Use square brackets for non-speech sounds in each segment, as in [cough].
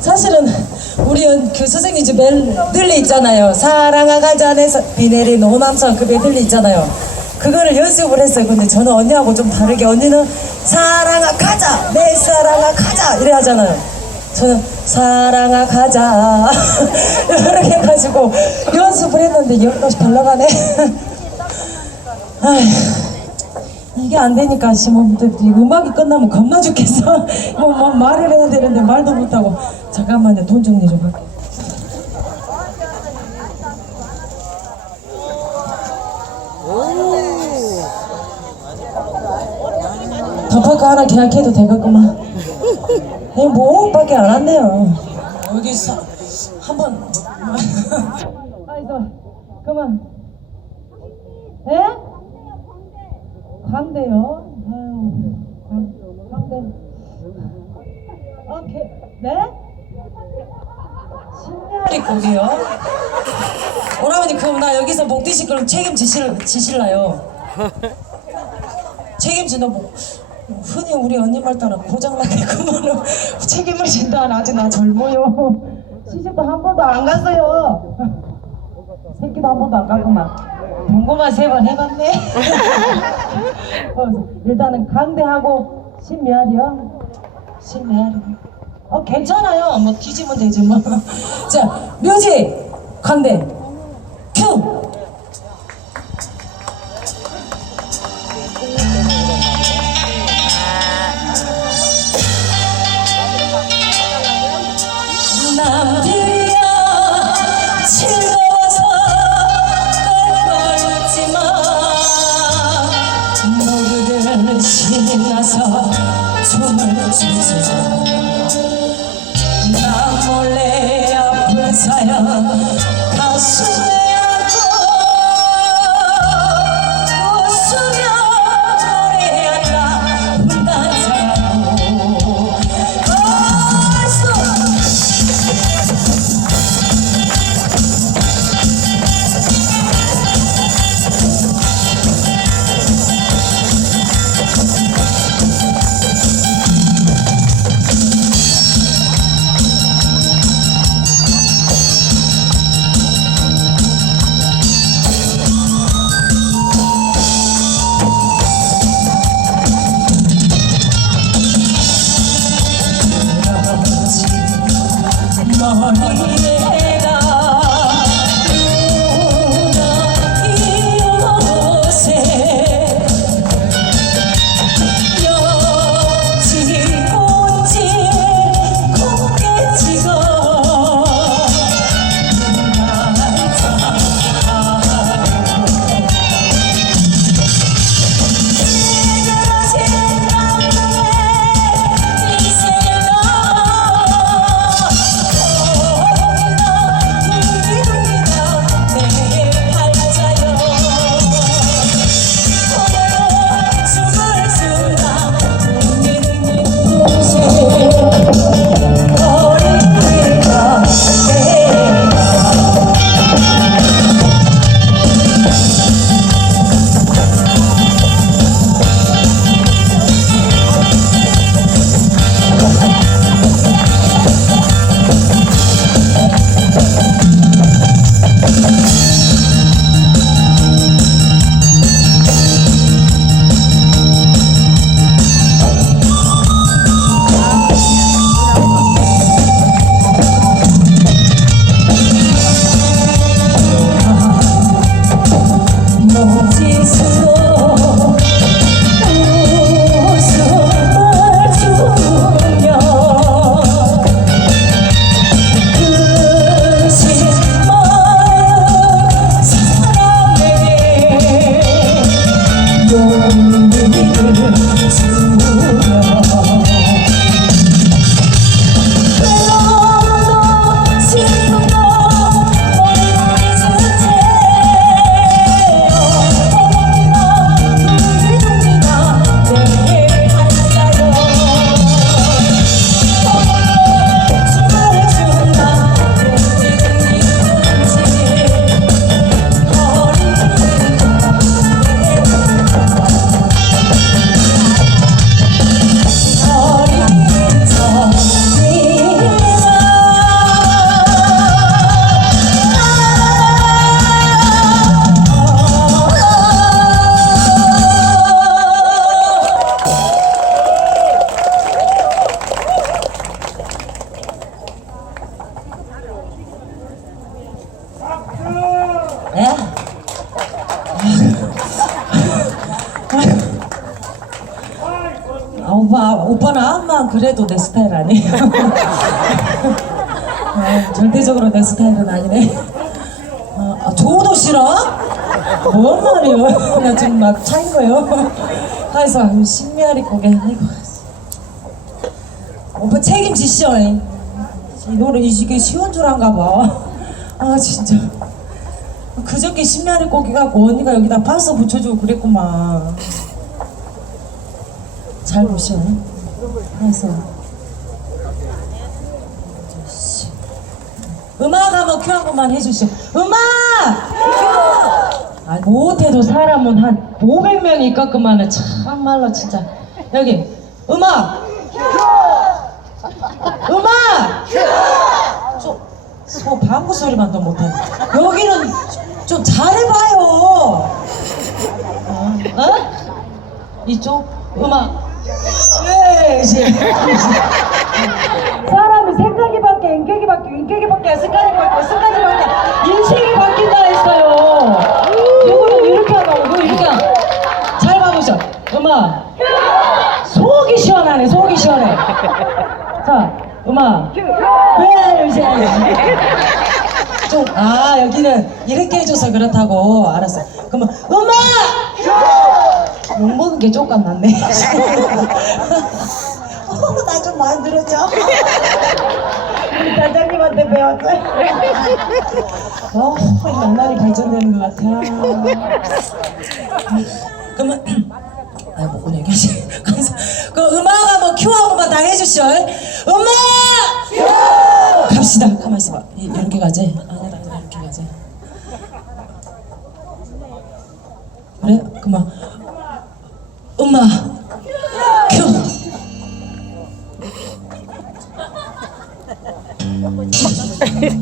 사실은 우리 연- 그 선생님 집 멜들리 있잖아요. 사랑아 가자 내서 비 내린 호남선 그 멜들리 있잖아요. 그거를 연습을 했어요. 근데 저는 언니하고 좀 다르게 언니는 사랑아 가자 내 사랑아 가자 이래 하잖아요. 저는 사랑아 가자 [laughs] 이렇게 해가지고 연습을 했는데 여기까지 달라가네. [laughs] 이게 안 되니까 지금 음악이 끝나면 겁나 죽겠어. [laughs] 뭐, 뭐 말을 해야 되는데 말도 못하고. 잠깐만요. 돈 정리 좀 할게. 덮어가 하나 계약해도 되겠구만. 네, 뭐 5억밖에 안 왔네요. 여기서 한번. 아이고, 그만. 에? 광대요? 아유, 광, 광대. 어, 개, 네? 신나리 곡이요? 오라버니, 그럼 나 여기서 목 뒤실 그럼 책임지실, 지실라요? 책임지너 뭐, 흔히 우리 언니 말 따라 고장나겠구만. [laughs] 책임을 진다. 아직 나 젊어요. 시집도 한 번도 안 갔어요. 새끼도 한 번도 안 갔구만. 동고만 세 번 해봤네. [laughs] 어, 일단은 강대하고 신메아리요. 신메아리. 어 괜찮아요. 뭐 뒤지면 되지 뭐. [laughs] 자 뮤직 강대 큐. 신나서 춤을 나 음악은 그래도 내 스타일 아니에요. [laughs] 아, 절대적으로 내 스타일은 아니네. 아, 아, 저도 싫어? 뭔 말이에요? [laughs] 나 지금 막 차인 거예요. [laughs] 그래서 아유, 신미아리 곡에 아이고. 오빠 책임지시오. 이 노래 이게 쉬운 줄 안가 봐. 아 진짜. 그저께 신미아리 곡이 갖고 언니가 여기다 파스 붙여주고 그랬구만. 잘 보시오. 그래서 음악 한번 큐한 번만 해주시오. 음악! 아, 못해도 사람은 한 500명이 있겠구만은 참말로 진짜. 여기 음악! 음악! 좀, 소 방구 소리만 더 못하네. 여기는 좀 잘해봐요. 어? 어? 이쪽 음악. 네, 이제. 사람이 생각이 바뀌어, 인격이 바뀌어, 인격이 바뀌어, 습관이 바뀌어, 습관이 바뀌어, 인생이 바뀐다 했어요. 요거는 이렇게 하고, 이거 이렇게 하고. 잘 봐보죠. 음악. 속이 시원하네, 속이 시원해. 자, 음악. 네, 이제. 좀, 아, 여기는 이렇게 해줘서 그렇다고. 알았어. 그러면, 음악! 욕먹은 게 조금 낫네. 어, 나 좀? 우리 단장님한테 배웠어요. 어, 낭만이 발전되는 것 같아. 그러면, 아이, 먹고 얘기하지. 그 음악 한번 큐한 번만 다 해주시오. 음악! 갑시다. 가만 있어봐. 이- 이렇게 가지? 아니다, 아니다, 이렇게 가지. 그래? 그만. 허리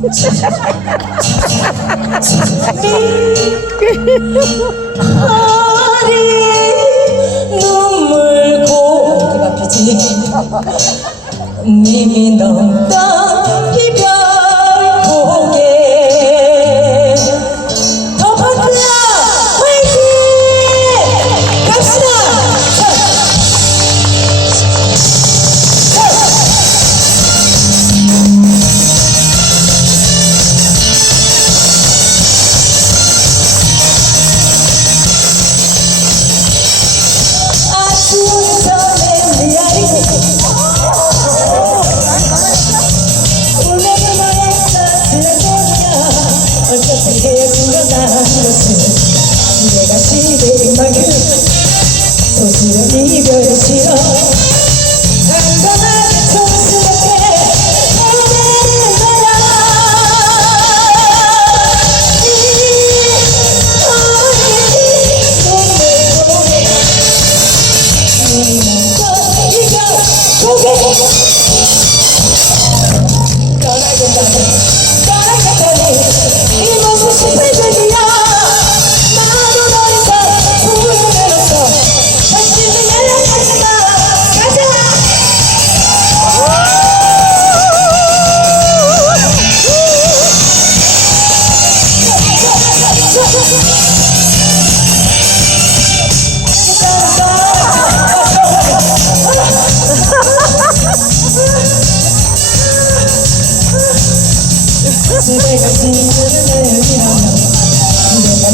눈물 고 펴지 님이 넘던 이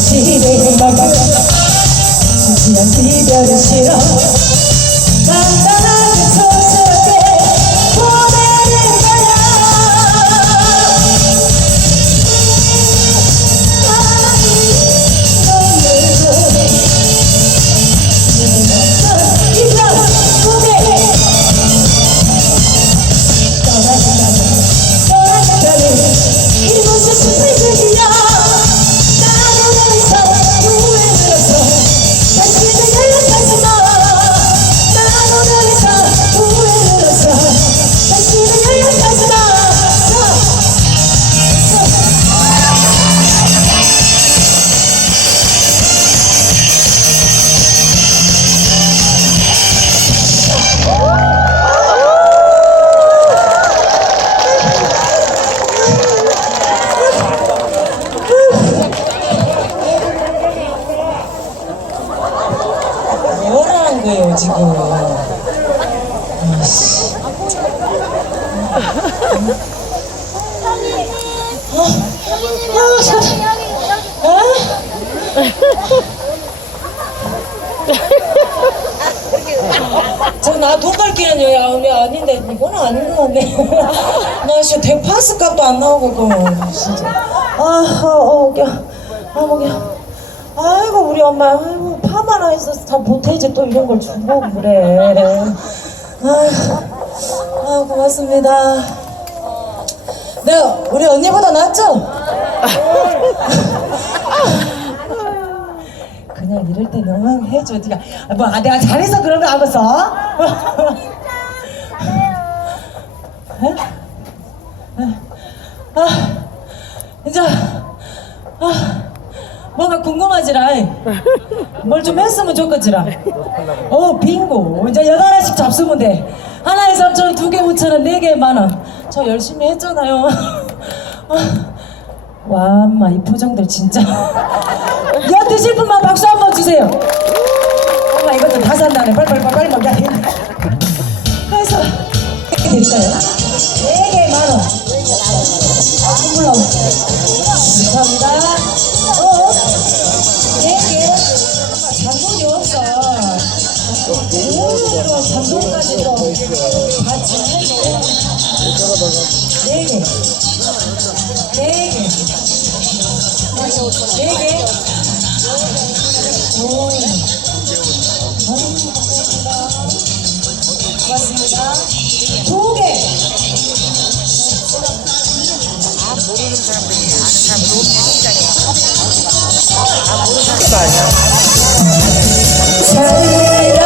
시대를 막아. 진지한 이별은 싫어 저나 돈 갈 길은 여기 아니, 아닌데 이건 아닌 것 같네. [laughs] 나 진짜 대파스 값도 안 나오고 이거 진짜. 아, 어, 어, 웃겨. 아, 목이야. 아이고 우리 엄마, 아이고 와 있어서 다 보태지 또 이런 걸 주고 그래. 아휴, 아 고맙습니다. 네, 우리 언니보다 낫죠? [laughs] [laughs] 그냥 이럴 때 너무 해줘. 네가 뭐 아, 내가 잘해서 그런 거 하고서. 아, 이제 아, 뭔가 궁금하지라. 뭘 좀 했으면 좋겠지라. 어, 빙고. 이제 여덟 하나씩 잡수면 돼. 하나에 3천 두개 5천 원, 네개 만 원. 저 열심히 했잖아요. 아, 와, 엄마 이 표정들 진짜. 야 드실 분만 박수 한 번 주세요. 엄마 이것도 다 산다네. 빨빨빨빨 돼. 그래서 드릴까요? 네개 만 원. 선물로. 감사합니다. 어? 네 개. 잔돈이 없어. 오, 잔돈까지 또 같이 해줘. 네 개. 네 개. 네 개. 오. 고맙습니다. 두 개. 잘